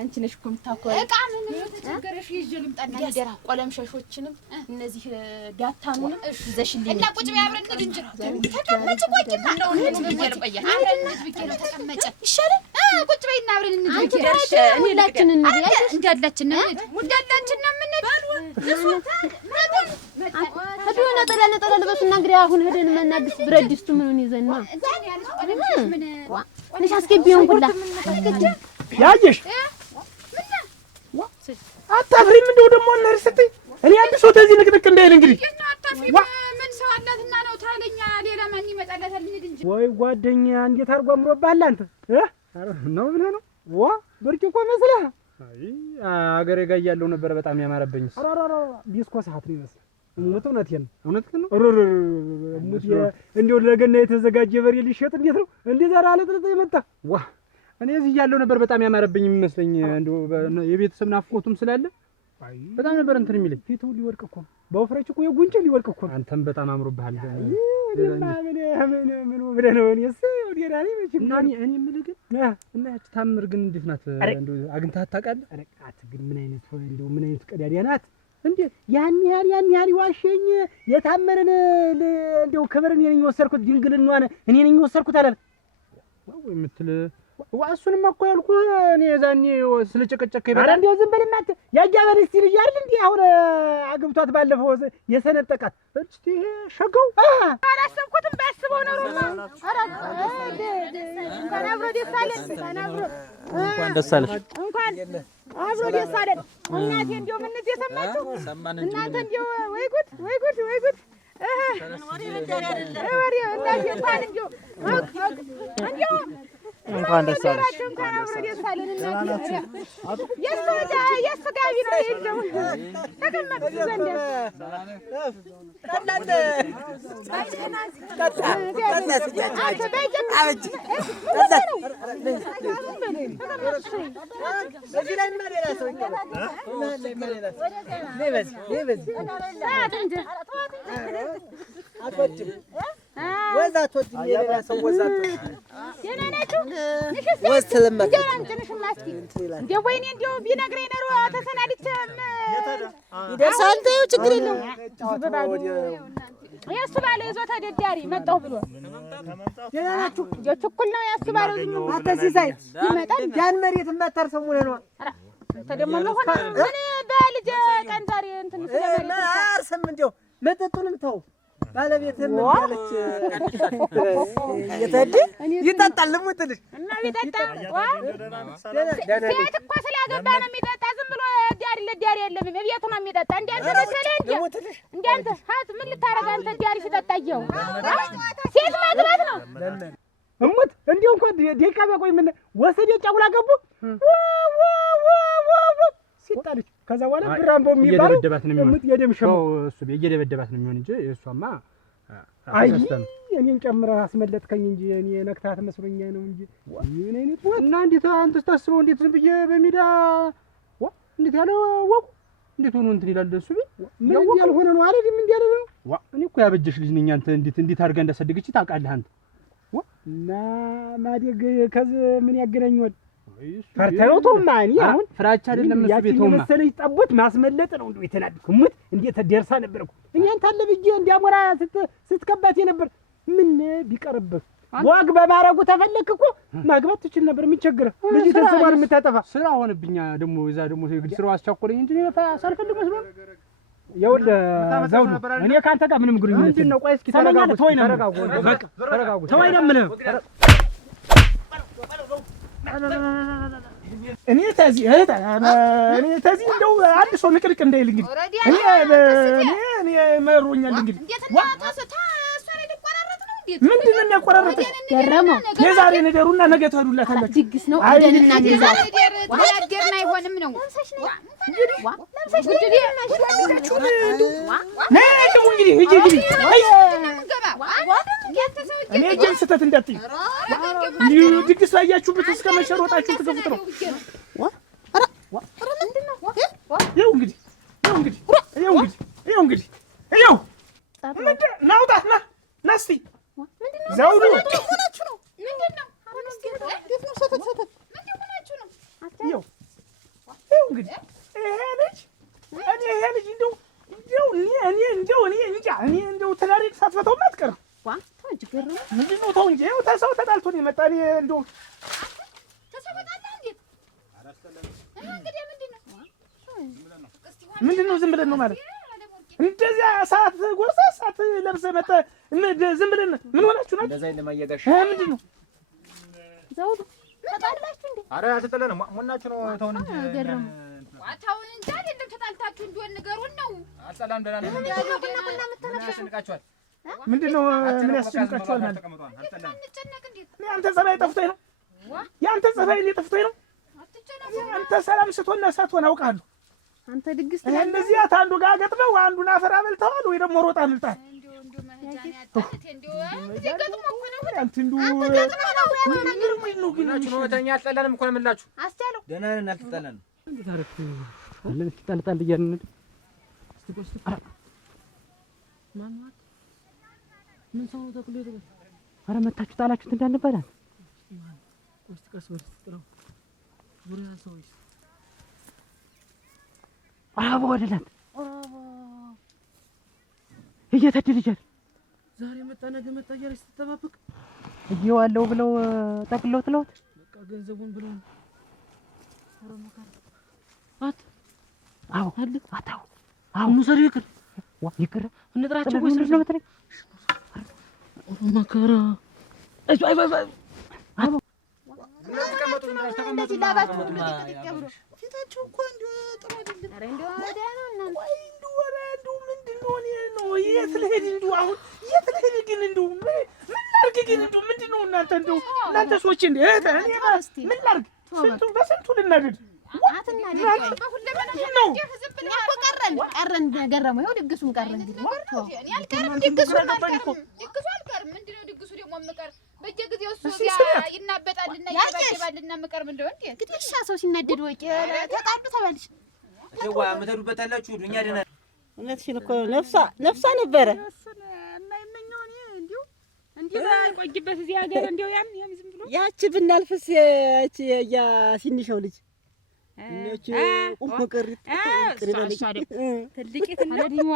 አንቺ ነሽ እኮ የምታኮራ እቃ ምን ተቸገረሽ? ይዤ ልምጣና ደራ ቆለምሸሾችንም እነዚህ ዳታኑንም ይዘሽልኝ እና ቁጭ ቢያብረን እንጂ ተቀመጭ ቁጭ ነው ነው ቆያ አብረን እንድብቄ ነው ተቀመጭ ይሻላል። ቁጭ በይና አብረን እንድብቄ ደርሽ ሁላችን እንዳላችን ነው ምን ሄደን ነጠላ ልበሱና እንግዲህ አሁን ሄደን መናድስ ብረት ድስቱ ምኑን ይዘን ነው እኔ አስገቢውን ሁላ ያየሽ አታፍሪም? እንደው ደግሞ እነርስትይ እኔ አንድ ሰው ተዚህ ንቅንቅ እንዳይል እንግዲህ ምን ሰው አላትና ነው ታለኛ ሌላ ማን ይመጣላታል? እንሂድ እንጂ ወይ ጓደኛ እንዴት አድርጎ አምሮብሃል አንተ ነው ብለህ ነው ዋ ብርቅ እኮ መስለህ አይ አገሬ ጋር እያለሁ ነበር በጣም ያማረብኝ። አራራራ ዲስኮ ሰዓት ነው ይመስል ሙት እውነቴን ነው ሙት እንደው ለገና የተዘጋጀ በሬ ሊሸጥ እንዴት ነው እንዴ ዛሬ አለጥልጥ የመጣ ዋ እኔ እዚህ እያለሁ ነበር በጣም ያማረብኝ የሚመስለኝ እንደው የቤተሰብ ናፍቆቱም ስላለ አይ በጣም ነበር እንትን የሚለኝ ፊቱ ሊወድቅ እኮ በወፍረች እኮ የጉንጭ ሊወድቅ እኮ አንተም በጣም አምሮብሃል። ምን ብለህ ነው እኔስ ወዲያ ላይ መቼም እኔ የምልህ ግን እና ያቺ ታምር ግን እንዴት ናት? እንደው አግኝተሃት ታውቃለህ? አረቃት ግን ምን አይነት እንደው ምን አይነት ቀዳዳ ናት እንዴ? ያን ያህል ዋሸኝ የታመረን እንደው ክብርን እኔ ነኝ የወሰድኩት ድንግልናዋን እኔ ነኝ የወሰድኩት አላል ወይ የምትል እሱንማ እኮ ያልኩህ እኔ ዛኔ ስለጨቀጨከኝ በጣም እንደው ዝም በል እናት ያጃበል እስቲ ልጅ አይደል እንዴ አሁን አግብቷት ባለፈው የሰነጠቃት እስቲ ሸገው አላሰብኩትም ባስበው ነው ኧረ እንኳን አብሮ ደስ አለን እንኳን ደስ አለሽ እንኳን አብሮ ደስ አለን እናቴ እንደው ምን የሰማችሁ እናንተ እንደው ወይ ጉድ እንኳን ደስ አለሽ እንኳን አብሮ ደስ አለን እናቴ የእሱ ጋቢ ነው የለው ተቀመጥ ዘንድ ይደርሳል። ተይው ችግር የለውም። የእሱ ባለ ይዞት ተደዳሪ መጣሁ ብሎ የችኩል ነው ያስባለው። ዝም ብሎ አተሲሳይ ይመጣል ጃን መሬት ማታርሰሙ ነው ተደሞ ለሆነ ምን በልጅ ቀን ዛሬ እንትን ስለማለት አርሰም እንደው መጠጡንም ተው ባለቤትም ያለች የተዲ ይጣጣል ልሙትልሽ እና ቢጠጣ ሴት እኮ ስላገባ ነው የሚጠጣ። ዝም ብሎ ዲያሪ የለም ቤቱ ነው የሚጠጣ። እንዴት መሰለህ እንዴ አንተ ሀት ምን ልታረጋ አንተ ዲያሪ ሲጠጣየው ሴት ማግባት ነው እሙት እንዴው እንኳን ደቂቃ ቢያቆይ ምን ወሰደ ጫጉላ ገቡ ሲጣልሽ ከዛ በኋላ ብራምቦ የሚባለው እሱ እየደበደባት ነው የሚሆን እንጂ እሷማ አይ እኔን ጨምረህ አስመለጥከኝ እንጂ እኔ ነክታት መስሎኛ ነው እንጂ ምን አይነት እና እንዴት አንተስ ታስበው እንዴት ዝም ብዬ በሜዳ እንዴት ያለው ወቁ እንዴት ሆኖ እንትን ይላል እሱ ምን ያልሆነ ነው አይደል? ምን ያለው ነው እኔ እኮ ያበጀሽ ልጅ ነኝ። አንተ እንዴት አድርጋ እንዳሳደገች ታውቃለህ አንተ እና ማደግ ከዚህ ምን ያገናኘዋል? ፈርተውቶማ እኔ አሁን ፍራቻ አይደለም መስቤቶማ መሰለኝ ጠቦት ማስመለጥ ነው እንደው የተናደድኩ ሙት እንዴት ደርሳ ነበርኩ እኔ አንተ አለ ብዬ እንዲያሞራ ስትከባት ነበር። ምን ቢቀርብህ ወግ በማረጉ ተፈለክ እኮ ማግባት ትችል ነበር። ምን ቸገረ ልጅ ተሰማር የምታጠፋ ስራ ሆነብኛ። ደግሞ እዛ ደግሞ የግድ ስራው አስቻኮለኝ እንጂ ሳልፈልግ መስሎ የውል ዘውዱ እኔ ካንተ ጋር ምንም ግንኙነት ነው። ቆይ እስኪ ተረጋጉ በቃ ተረጋጉ ተወይ ነው ምን እኔ ተዚህ እንደው አንድ ሰው ንቅንቅ እንዳይል እንግዲህ እኔ መሮኛል እንግዲህ ምንድን ነው የሚያቆራረጥሽ? ገረመው የዛሬ ነገሩና ነገ ትሄዱላታላችሁ። ድግስ ነው አይደልና የዛሬ ተላደርና ይሆን አይሆንም ነው እኔ ግን ስተት እንዳትይ ድግስ አያችሁበት እስከ መሸሮጣችሁ ትገፉት ነው። ይኸው እንግዲህ ናውጣ ና እስኪ ዘውዱ እንግዲህ ይሄ ልጅ እንደው ትዳሬ ሳትፈታውም አትቀርም። ምንድን ነው ተው እንጂ ይኸው ተሰው ተጣልቶ ነው የመጣ። እኔ እንደው ምንድን ነው ዝም ብለን ነው ማለት እንደዚያ ሰዓት ጎርሰህ ሰዓት ለብሰህ መጣህ ዝም ብለን ምን ሆናችሁ ናችሁ? እንደዛ እንደማያጋሽ ምንድን ነው ዘውዱ ተጣላችሁ እንዴ? ኧረ አልተጣላንም። ሞናችሁ ነው ተውን እንጂ ተውን እንጂ አይደለም ተጣልታችሁ እንደሆነ ንገሩን ነው። አልጠላም ደህና ነው። ያስጨንቃችኋል። ምንድን ነው ምን ያስጨንቃችኋል ማለት አንተ ጸባይ ጠፍቶኝ ነው። የአንተ ጸባይ እኔ ጠፍቶኝ ነው። አንተ ሰላም ስትሆንና ሳትሆን አውቃለሁ። አንተ ድግስ እንደዚህ አንዱ ጋር ገጥመው አንዱን አፈር አበልተዋል ወይ ደግሞ ሮጣ አምልጣል። አልጠላንም እኮ ነው የምላችሁ። ደህና ነን አልተጣላንም። ጣል እያልን ምን ሰው ተክሎ ይደረስ? ኧረ መታችሁ ጣላችሁት እንዳንባላል። ቀስ በል ስትጥራው ዙሪያ ሰውዬ አቦ ወደላት እየተድልጃል ዛሬ መጣ ነገ መጣ እያለች ስትጠባበቅ እየዋለው ብለው ጠቅለው ጥለውት በቃ ገንዘቡን ብለው አዎ አለ አታው አሁን ሰሪ ይቅር እንጥራቸው ወይስ ነው የምትለኝ? መከራ አይ አቦ እንደዚህ ላባችሁ ተቀበሉ። ፊታችሁ እኮ እንደው ጥሩ አይደለም። ኧረ እንደው ወዲያ ነው እናንተ እንደው ምንድን ነው ነው የት ልሄድ እንደው አሁን የት ልሄድ ግን እንደው ምን ላድርግ ግን እንደው ምንድን ነው እናንተ ሰዎች እንደ እኔ ምን ላድርግ በስንቱ ልናደድ ቀረን ገረመው። ይኸው ድግሱም ቀረን እንግዲህ አልቀርም። ድግሱ አልቀርም። ምንድን ነው ድግሱ ደግሞ የምቀር በየጊዜው እሱ ይናበጣልና ይባባልና የምቀርም እንደው እንዴ እንግዲህ እሺ ሰው ሲናደድ ወቂ ተጣዱ ተባልሽ እዋ የምትሄዱበት አላችሁ እኛ ደህና እውነትሽን እኮ ነፍሷ ነበረ የማይመኘው እኔ እንዲሁ ቆይበት እዚህ ሀገር እንደው ያም ዝም ብሎ ያቺ ብናልፍስ ያቺ ያ ሲንሸው ልጅ እነቺ ቁም ቀሪት ቅሪባለች ትልቂት እንደዲዋ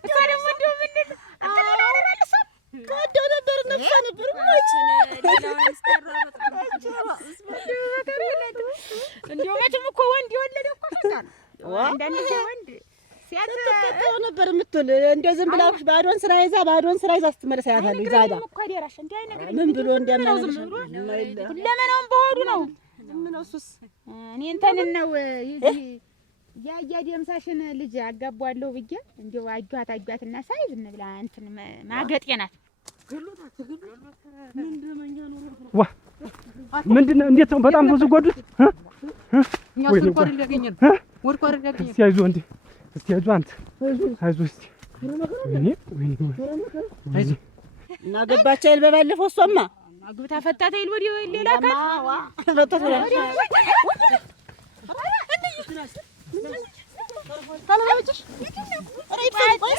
እሷ ደግሞ እንደው ምንድን አተላላላልሳ ከወደው ነበር ነፍሷ ነበር ሞች እንደው መቼም እኮ ወንድ የወለደ እኮ ፈጣን አንዳንድ ወንድ ሲያተከተው ነበር የምትል እንደው ዝም ብላ ባዶን ስራ ይዛ ስትመለስ ያታለች ዛዳ እኮ ደራሽ እንዴ አይነገር ምን ብሎ እንደማይነግርሽ ለመናውን በሆዱ ነው ምን እሱስ እኔ እንትን ነው ያያ ደምሳሽን ልጅ አጋባለሁ ብዬ እንደው አጇትና ሳይ ዝም ብላ እንትን ማገጤ ናት። ዋ ምንድን ነው እንዴት ነው በጣም ብዙ ጎዱት እኛው ወርቆር ያገኘን ወርቆር ያገኘን እስቲ አይዞህ እንዴ እስቲ አይዞህ አንተ አይዞህ እስቲ ወይኔ አይዞህ እና ገባች አይደል በባለፈው እሷማ አግብታ ፈታታ ይል ወዲህ ሌላ ካት ፈታታ ታናናብጭሽ ሬት ቆይ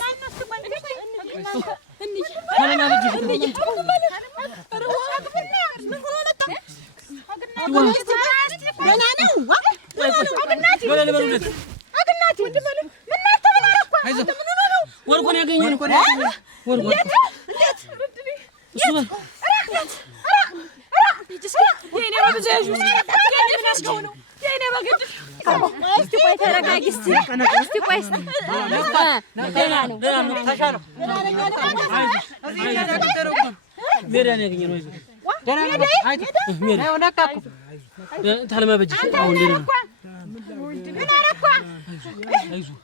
ወርቆን ያገኘን እኮ ወርቆን እስቲ ቆይ ተረጋጊ። እስቲ ቆይ ደህና ነው ተሻለው ሜዳ ነው ያገኘነው።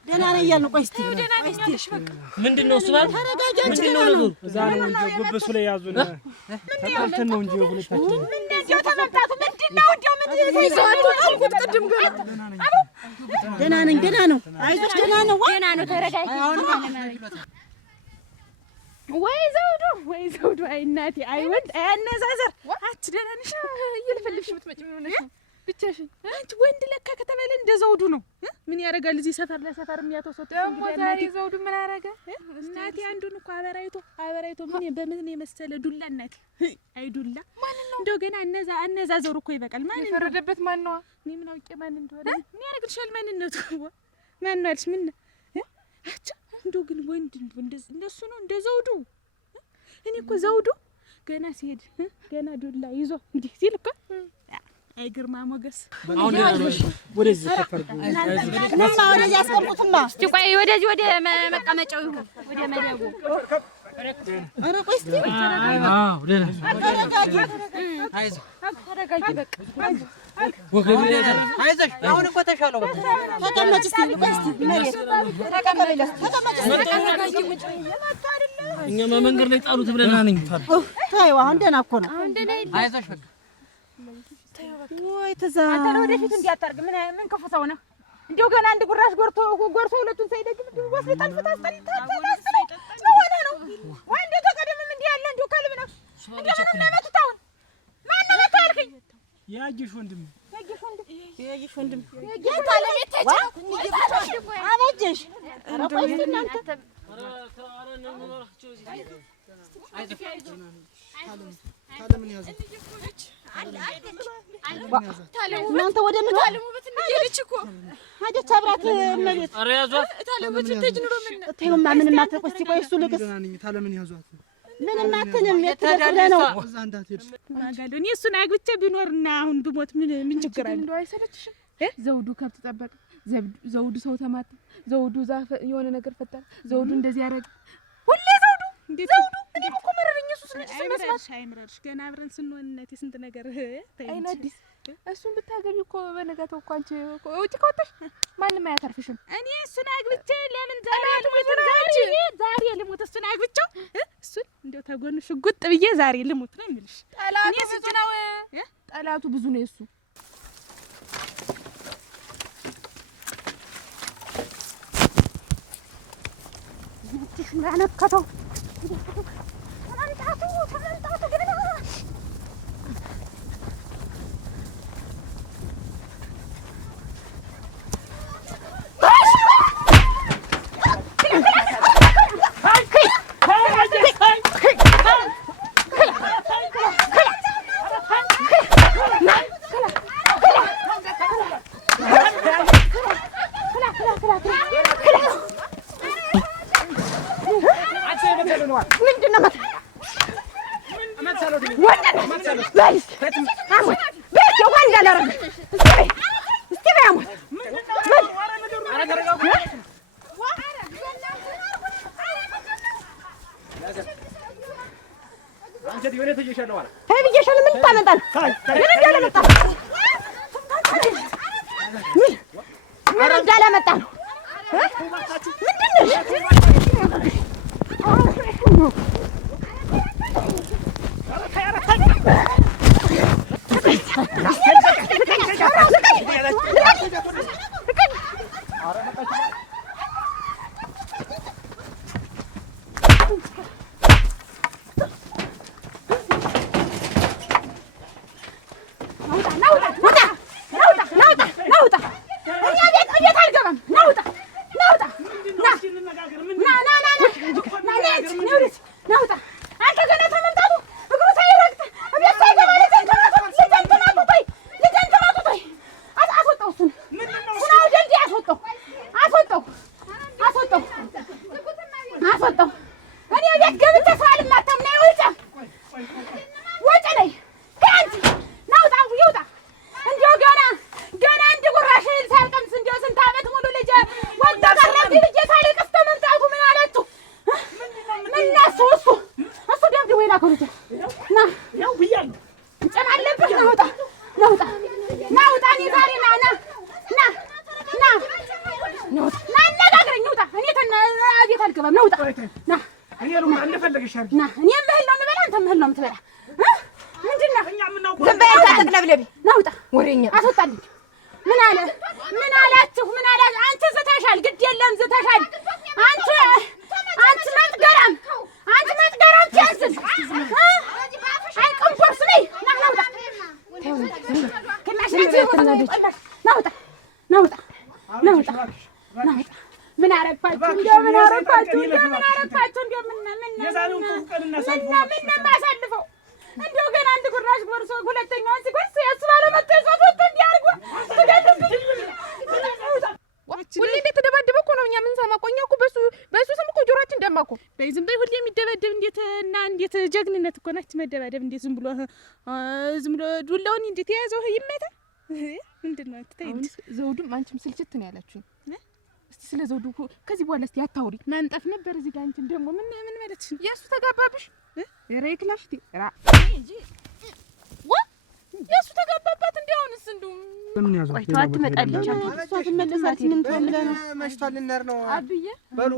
ደህና ነኝ እያልን ቆይ እስኪ ደህና ነኝ በቃ ምንድን ነው እሱ ማለት ምንድን ነው ነገሩ? ዛሬ ነው ጎበሱ ላይ ያዙን ተጣልተን ነው እንጂ ሁለታችን እንደው ተመጣጡ ምንድን ነው እንደው ምን ይዘዋል አልኩት ቅድም ገና ደህና ነኝ ደህና ነው አይዞሽ ደህና ነው ደህና ነው ተረጋጊ ወይ ዘውዱ አይ እናቴ አይ ወንድ አያነዛዘር አንቺ ደህና ነሽ እየልፈልፍሽ ብትመጪ ምን ሆነሽ ነው ብቻሽን አንቺ ወንድ ለካ ከተባለ እንደ ዘውዱ ነው ምን ያደርጋል እዚህ ሰፈር ለሰፈር የሚያተሰው ደግሞ ዛሬ ዘውዱ ምን አደረገ እናቴ አንዱን እኮ አበራይቶ ምን በምን የመሰለ ዱላ እናቴ አይ ዱላ እንደው ገና አነዛዘሩ እኮ ይበቃል ማን የፈረደበት ማን ነው እኔ ምን አውቄ ማን እንደሆነ ምን ያደርግልሻል ማንነቱ ማን ነው አልሽ ምን አቻ እንደው ግን ወንድ እንደሱ ነው እንደ ዘውዱ እኔ እኮ ዘውዱ ገና ሲሄድ ገና ዱላ ይዞ እንዲህ ሲል እኮ አይ ግርማ ሞገስ አሁን ወደዚህ ተፈርጉ ነማ ወደዚህ አስቀምጡማ እስቲ ቆይ ወደዚህ ወደ መቀመጫው ይሁን ወደ መደቡ ኧረ ቆይ እስቲ አዎ ደህና አይዞህ ተረጋጊ በቃ አይዞሽ አሁን እኮ ተሻለው በቃ ተቀመጭ እስቲ ቆይ እስቲ መሬት ተቀመጭ እኛማ መንገድ ላይ ጣሉት ብለና ነኝ ታዩ አሁን ደህና እኮ ነው አይዞሽ በቃ ወይ ተዛ አንተ ወደፊት እንዲያታርግ ምን ክፉ ሰው ነው እንደው ገና አንድ ጉራሽ ጎርቶ ሁለቱን ሳይደግም ሆስፒታል ፍታስተልታ ሆነ ነው ወንድ ተቀደምም እንዲህ ያለ እንደው ከልብ ነው እንደምን ነው መጥታውን ማን ነው መጣልከኝ ያጅሽ ወንድም የታለ ለተጫ አበጀሽ ኧረ ቆይ እስቲ እናንተ ታለምን ያዘ እናንተ ወደ ምን ታለሙበት እንዴልች እኮ አጀች አብራት መቤት ኧረ ያዟት ታለሙት ተጅኑሮ ምን ተይውማ ምንም አትቆይ ቆይ እሱ ልቅስ ታለምን ያዟት ምንም አትልም የተደረገ ነው እዛ እንዳትሄድ ማጋዶ እኔ እሱን አግብቼ ቢኖርና አሁን ብሞት ምን ችግር አለ እንደው አይሰለችሽም ዘውዱ ከብት ጠበቀ ዘውዱ ሰው ተማታ ዘውዱ ዛፍ የሆነ ነገር ፈጠረ ዘውዱ እንደዚህ ያረግ ሁሌ ዘውዱ እንዴት ዘውዱ እኔ እኮ መረረኝ እሱስ ልጅ መስማት አይምረርሽ ገና አብረን ስንሆንነት የስንት ነገር አይናዲስ እሱን ብታገቢ እኮ በነጋታው እኮ አንቺ ውጪ ከወጣሽ ማንንም አያተርፍሽም እኔ እሱን አግብቼ ለምን ዛሬ ልሞት እሱን አግብቼው እሱን እንደው ተጎኑ ሽጉጥ ብዬ ዛሬ ልሞት ነው የምልሽ እኔ ስንት ነው ጠላቱ ብዙ ነው እሱ ተመልከተው ተመልከቱ ገና አልገባም። ናውጣ ና እኔ ነው እንደፈለገሽ አድርጊ። ና እኔ ምህል ነው የምበላ አንተ ምህል ነው የምትበላ። ምንድን ነው እኛ የምናውቀው ዝም በይ አትቅለብለቢ። ናውጣ ወሬኛ አስወጣልኝ። ምን አለ ምን አላችሁ? ምን አላ አንተ ዝተሻል። ግድ የለም ዝተሻል። አንተ መጥገራም ቻንስ አይ ቆንፎርስ ነይ ና ናውጣ ከናሽ ናውጣ ምን አረግፋችሁ? እንደው ምን አረግፋችሁ? ምን ማሳልፈው እንደው ገና አንድ ጉራሽ ጎርሶ ሁለተኛውን ሲጎርስ ያስባለ መተዛት ወጥቶ እንዲያርጉ ሁሌ እንዴት ተደባደበ እኮ ነው እኛ ምን ሰማ ቆኛ እኮ በሱ ስም እኮ ጆሮአችን ደማ እኮ። በይ ዝም በይ። ሁሌ የሚደበደብ እንዴት ጀግንነት እኮ ናት መደባደብ። እንዴት ዝም ብሎ ዱላውን እንዴት የያዘው ይመታ ምንድን ነው? ተይ ዘውዱም አንቺም ስልችት ነው ያላችሁኝ። እስቲ ስለ ዘውዱ ከዚህ በኋላ እስቲ አታውሪ። መንጠፍ ነበር እዚህ ጋር። አንቺም ደግሞ ምን ማለት ነው? የሱ ተጋባብሽ ሬክላሽ እንጂ የሱ ተጋባባት እንዲያውንስ እንደው ምን ያዘው? ቆይ ተዋት ትመጣለች። እሷ ትመለሳለች። ምን ትፈልጋ ነው? መሽቷል ልንሄድ ነው። አብዬ በሉ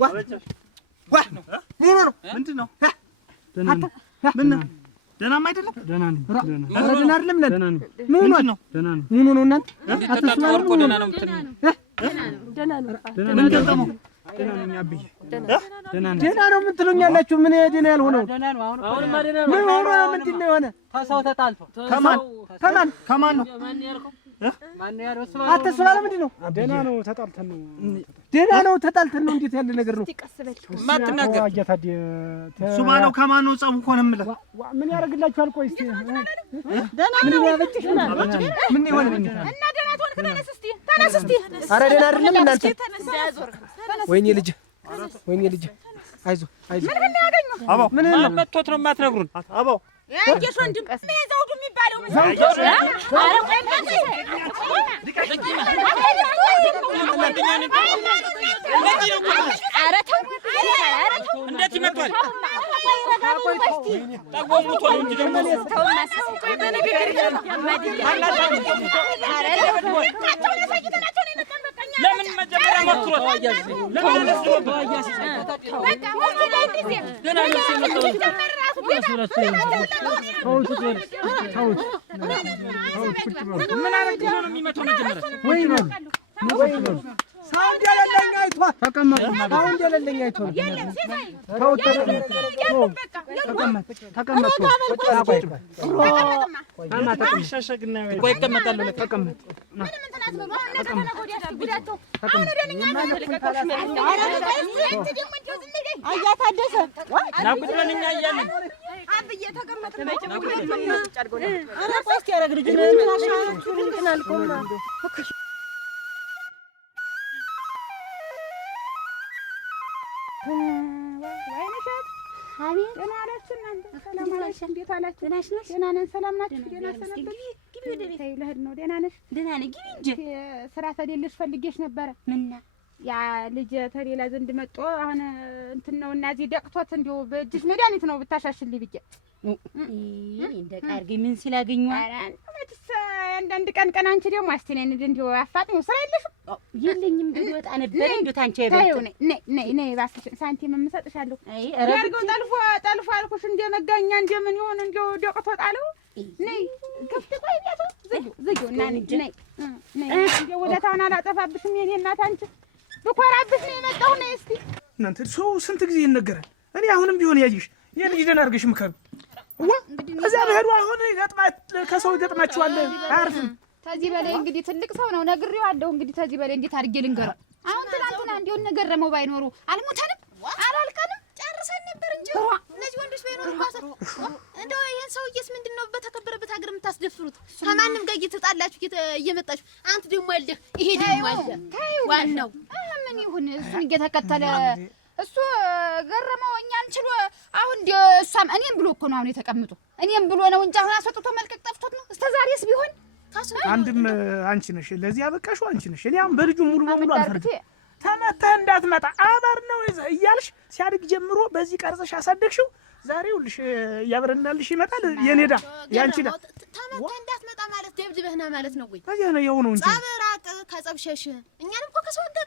ዋ ምን ነው? ምንድን ነው? ምን ነው? ደህናም አይደለም። ደህና ነኝ። ደህና አይደለም። ምን ነው? ደህና ነኝ። ምን ነው እናንተ? ተጣጣወርቆ ደህና ነው የምትለኝ? ደህና ነው። ምን ገጠመው? ደህና ነኝ አብዬ። ደህና ነው የምትሉኝ ያላችሁ ምን ደህና ያልሆነው? አሁንማ ደህና ነው። ምን ሆኖ ምንድን ነው የሆነ? ከሰው ተጣልቶ ከማን ነው? ማን ነው ያለው? አትስባለ ምንድን ነው? ደህና ነው። ተጣልተን ነው። ደህና ነው ተጣልተን ነው። እንዴት ያለ ነገር ነው? ማትናገር አያታዲ ሱማ ነው። ከማን ነው ጸቡ? እኮ ነው የምልህ። ምን ያደርግላችኋል? ቆይ እስቲ ደህና ነው። ምን ይሆን እና ደህና ትሆን ተነስ እስቲ ተነስ እስቲ። ኧረ ደህና አይደለም እናንተ። ወይኔ ልጅ አይዞህ ምን ያገኘው? አባው ምን ነው መጥቶት ነው የማትነግሩን? አባው ያየሽ ወንድም ዘውዱ የሚባለው እንዴት ይመጣል? ለምን መጀመሪያ ሞክሮት? ምን አረግህ ነው የሚመጣው? መጀመሪያ ወይ ነው ሳውንድ ያለለኝ አይቷ ተቀመጥ። ሳውንድ ያለለኝ አይቷ ተቀመጥ። ቆይ እቀመጣለሁ። ተቀመጥ። አያታደሰ ናቁጥረን እኛ እያለን አብዬ ተቀመጥ። ኧረ ቆይ እስኪ ያረግ ልጅ ምን አሻችሁ? እንትን አልኩና ደህና አላችሁ እናንተ? ሰላም አላችሁ? እንዴት አላችሁ? ደህና ነን። ሰላም ናችሁ? ደህና ሰነበትሽ? ግቢ ወደ ቤት ልሄድ ነው። ደህና ነሽ? ደህና ነኝ። ግቢ እንጂ ስራ ተሌለሽ ፈልጌሽ ነበረ። ምና ያ ልጅ ተሌላ ዘንድ መጥቶ አሁን እንትን ነው እና እዚህ ደቅቶት እንዲሁ በእጅሽ መድኃኒት ነው ብታሻሽልኝ ብዬ እንደ ቃርጌ ምን ሲላገኙ መችስ አንዳንድ ቀን አንቺ ደግሞ አስተኔን እንዲሁ አፋጥኝ ስራ የለሽም? የለኝም ግን ወጣ ነበር እንዴ ታንቺ አይበል ነይ እባክሽ ሳንቲም እምሰጥሻለሁ። አይ ያርገው ጠልፎ አልኩሽ እንደ መጋኛ እንደ ምን ይሆን እንደው ደቅቶ ጣለው። ነይ ክፍት ቆይ ቤቱ ዝጊው እና ነይ እንደው ወለታውን አላጠፋብሽም የኔ እናት አንቺ ብኮራብሽ ነው የመጣው። ነይ እስቲ እናንተ ሰው ስንት ጊዜ ይነገራል። እኔ አሁንም ቢሆን ያይሽ የልጅ ደህና አድርገሽ ምከሩ። እዛ በሄዱ አሁን ከሰው ይገጥማችኋል። አያርፍም። ከዚህ በላይ እንግዲህ ትልቅ ሰው ነው ነግሬዋለሁ። እንግዲህ ከዚህ በላይ እንዴት አድርጌ ልንገረው? አሁን ትናንትና እንዲሁ ነገረመው ባይኖሩ አልሞተንም አላልቀንም ጨርሰን ነበር እንጂ እነዚህ ወንዶች ባይኖሩ እንኳን እንደው ይሄን ሰውዬስ ምንድነው በተከበረበት ሀገር የምታስደፍሩት? ከማንም ጋር እየተጣላችሁ እየመጣችሁ አንተ ደግሞ አለህ ይሄ ደግሞ አለ ዋናው ምን ይሁን እሱን እየተከተለ እሱ ገረመው እኛን ችሎ አሁን እሷም እኔም ብሎ እኮ ነው አሁን የተቀምጡ እኔም ብሎ ነው እንጂ አሁን አስወጥቶ መልቀቅ ጠፍቶት ነው። እስከ ዛሬስ ቢሆን አንድም አንቺ ነሽ ለዚህ ያበቃሽው አንቺ ነሽ። እኔ አሁን በልጁ ሙሉ በሙሉ አልፈርድም። ተመተህ እንዳትመጣ አባር ነው እያልሽ ሲያድግ ጀምሮ በዚህ ቀርጸሽ ያሳደግሽው ዛሬ ይኸውልሽ ያብረናልሽ ይመጣል። የኔዳ ያንቺ ዳ ተመተህ እንዳትመጣ ማለት ደብድበህና ማለት ነው ወይ? ታዲያ ነው የሆነው እንጂ ጸብራቅ ከጸብሸሽ እኛንም እኮ ከሰው ጋር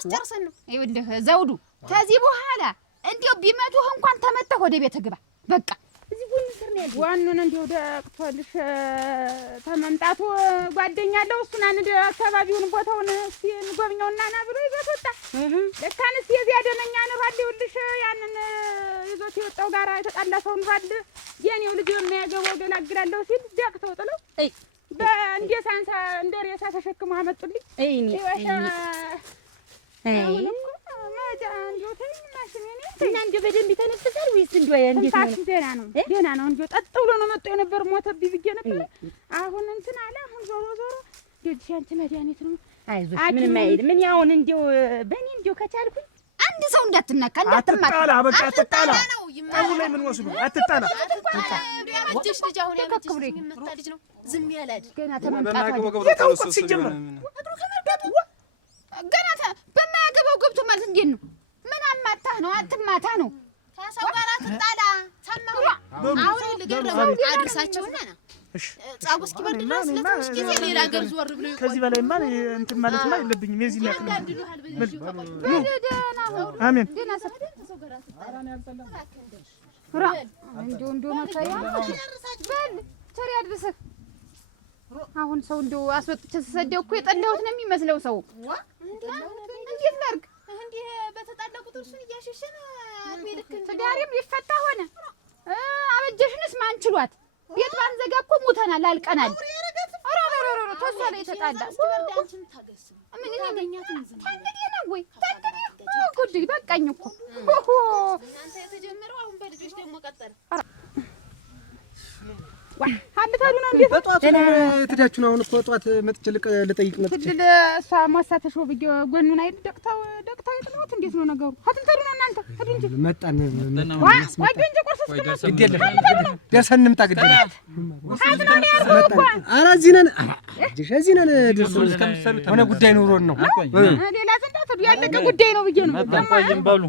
አስጨርሰን ነው። ይኸውልህ ዘውዱ ከዚህ በኋላ እንዲያው ቢመቱህ እንኳን ተመተህ ወደ ቤት ግባ። በቃ እዚህ ጎን ስር ነው ያለው። ዋኑን እንዲያው ደቅቶልሽ ተመምጣቱ ጓደኛ አለው። እሱን አንድ አካባቢውን ቦታውን እስኪ እንጎብኘውና ና ብሎ ይዞት ወጣ። ለካንስ የዚያ ደመኛ ኑሯል። ይኸውልሽ ያንን ይዞት የወጣው ጋራ የተጣላ ሰው ኑሯል። የኔው ልጅ የሚያገባው ገላግላለሁ ሲል ደቅተው ጥለው በእንደ ሳንሳ እንደ ሬሳ ተሸክመው አመጡልኝ። እና እንደው በደንብ ይተነፍሳል ወይስ እንደው እንዴት ነው? ደህና ነው። እንደው ጠጥ ብሎ ነው መጥቶ የነበር ሞተብኝ ብዬሽ ነበር። አሁን እንትን አለ። አሁን ዞሮ ልጅ አንቺ መድኃኒት ነው። አይዞሽ ምንም አይሄድም። ምን ያውን እንደው በእኔ እንደው ከቻልኩኝ አንድ ሰው እንዳትነካ እንዳትጣላ፣ በቃ አትጣላ። አሁን ላይ ምን ወስዱ አትጣላ። ያመችሽ ልጅ አሁን ያመችሽ የሚመታ ልጅ ነው። ዝም ያላድ ገና ተመምጣቷ የታውቁት ሲጀመር እግሩ ከመርዳቱ ገና በማያገባው ገብቶ ማለት እንዴት ነው? ምን አማታህ ነው? አትማታ ነው። ከሰው ጋር አትጣላ። ሰማሁ። አሁን ልገረመው አድርሳቸውና ና ጻጉ እስኪበርድ ድረስ ለትንሽ ጊዜ ሌላ ሀገር ዞር ብሎ ይቆይ። ከዚህ በላይማ እንትን ማለትማ የለብኝም። የዚህ ነው አሜን። እንደው መከሪያ በል ቸር ያድርስህ። አሁን ሰው እንደው አስወጥቼ ስሰደው እኮ የጠላሁት ነው የሚመስለው ሰው። እንዴት ላድርግ? እንዴ በተጣላ ቁጥር እሱን እያሸሸን አልሜልክ ትዳሬም ሊፈታ ሆነ። አበጀሽንስ ማን ችሏት? ቤት ባንዘጋ እኮ ሞተናል፣ አልቀናል። ኧረ ተሷ ላይ ተጣላ ምን ያገኛትን ዝም ነው ወይ ጉድ በቃኝ እኮ እናንተ የተጀመረው አሁን በልጆች ደግሞ ቀጠለ። ሀልታሉ ነው እንዴ? በጧት ትዳችሁ ነው። አሁን እኮ ጧት መጥቼ ልጠይቅ መጥቼ እሷ ማሳተሽው ብዬ ጎኑን አይደል ደቅታው ይጥሉት። እንዴት ነው ነገሩ? ሀትንተሉ ነው እናንተ ሄዱ እንጂ መጣን ወይ እንጂ ቁርስ እስከ ግዴለ ደርሰን እንምጣ ግዴለ ሀት ነው ያለው እኮ። ኧረ እዚህ ነን እዚህ ነን። ደርሰን ሆነ ጉዳይ ኑሮን ነው። ሌላ ዘንዳ ተዱ ያለቀ ጉዳይ ነው ብዬ ነው። ቆይም በሉ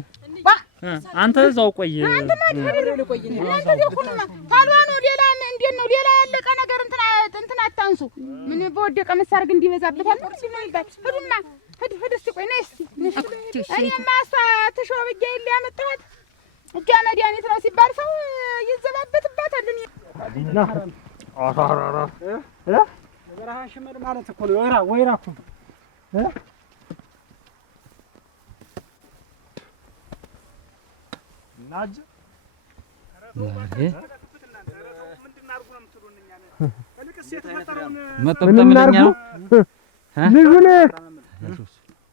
አንተ እዛው ቆይ። አንተ ማለት ቆይ ነው አንተ ይሁንማ ታሏኑ ሌላ እንዴት ነው? ሌላ ያለቀ ነገር እንትን አታንሱ። ምን በወደቀ መሳርግ እንዲበዛበታል ነው እንዴ ነው ይባል። ሂዱማ ሂድ እስቲ ቆይ ነይ እስቲ እኔማ እሷ ተሾብዬ ይል ያመጣት እጃ መድኃኒት ነው ሲባል ሰው ይዘባበትባታል። እኔ አራራራ በረሃ ሽመል ማለት እኮ ነው። ወይራ እኮ ናጅ ልጁን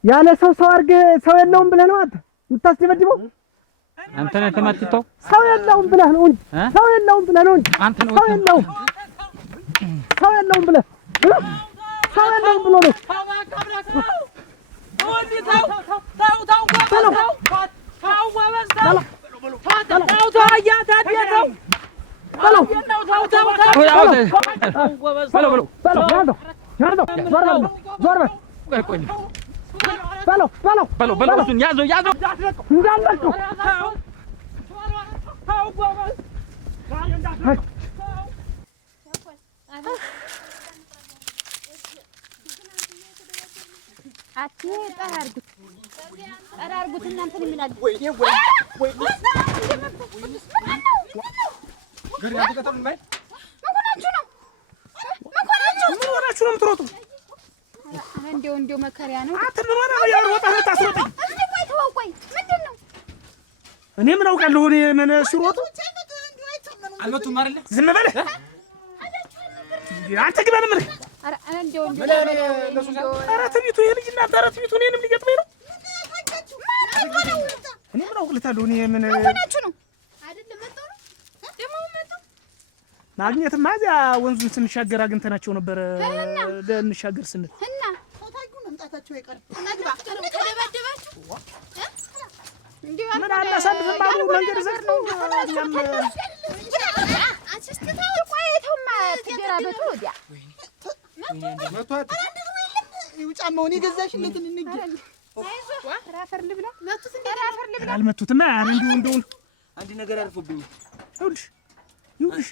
ያለ ሰው አድርገህ ሰው የለውም ብለህ ነው አንተ የምታስደበድበው? አንተ ነህ ተመትተው ሰው የለውም ብለህ ነው እንጂ ሰው የለውም ብለህ ነው እንጂ ሰው የለውም ብለህ ሰው የለውም ብሎ ነው። ጠራርጉት እናንተን የሚላል እንደው መከሪያ ነው። እኔ ምን አውቃለሁ? እኔ ምን ሲሮጡ አልመጡም አይደለ? ዝም በል አንተ ግባ ነው የምልህ። ኧረ ትቢቱ ይሄ ልጅ እናንተ ኧረ ትቢቱ እኔንም ሊገጥመኝ ነው። እኔ ምን አውቅልታለሁ? እኔ ምን ሆናችሁ ነው አይደለም? መጣው ነው ደግሞ መጣው ማግኘትማ እዚያ ወንዙን ስንሻገር አግኝተናቸው ነበረ። ለንሻገር ስንል እና ታታዩ መምጣታቸው አይቀርም። ነግባ ተደባደባችሁ ምን አናሳልፍም አሉ። መንገድ ዘግ ነው። እኛም አንቺስተታው ቆይተውማ ተደራበቱ ወዲያ መቷት ጫማውን የገዛሽለትን እንጂ ራፈር ልብላ መቱት እንደ ራፈር ልብላ አልመቱትማ። እንደው አንድ ነገር አልፎብኝ ይኸውልሽ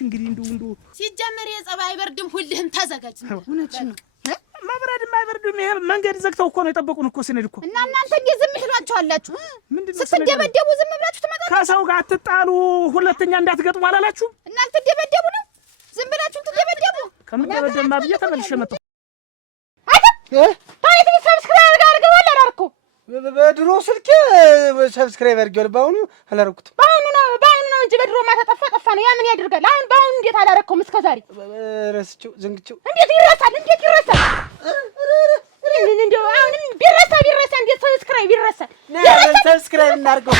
እንግዲህ እንደው ሲጀመር የጸባይ አይበርድም። ሁልህም ተዘጋጅ። እውነትሽ ነው። መብረድም አይበርድ አይረዱም። ይሄ መንገድ ዘግተው እኮ ነው የጠበቁን እኮ ስንሄድ እኮ። እና እናንተ እንዴት ዝም ትሏቸዋላችሁ? ስትደበደቡ ዝም ብላችሁ ትመጣላችሁ? ከሰው ጋር አትጣሉ፣ ሁለተኛ እንዳትገጥሙ አላላችሁ? እናንተ ትደበደቡ ነው ዝም ብላችሁ ትደበደቡ? ከምደበደብማ ብዬ ተመልሼ መጣሁ። ታዲያ ሰብስክራይብ አድርገው አላደረኩ። በድሮ ስልኬ ሰብስክራይብ አድርጌዋለሁ። በአሁኑ አላደረኩትም። በአሁኑ ነው እንጂ በድሮማ ጠፋ ነው። ያ ምን ያደርጋል? በአሁኑ እንዴት አላደረከውም እስከ ዛሬ? ረስቼው ዘንግቼው። እንዴት ይረሳል? እንደው አሁንም ቢረሳ እንዴት ሰብስክራይብ ይረሳል? ሰብስክራይብ እናድርገው።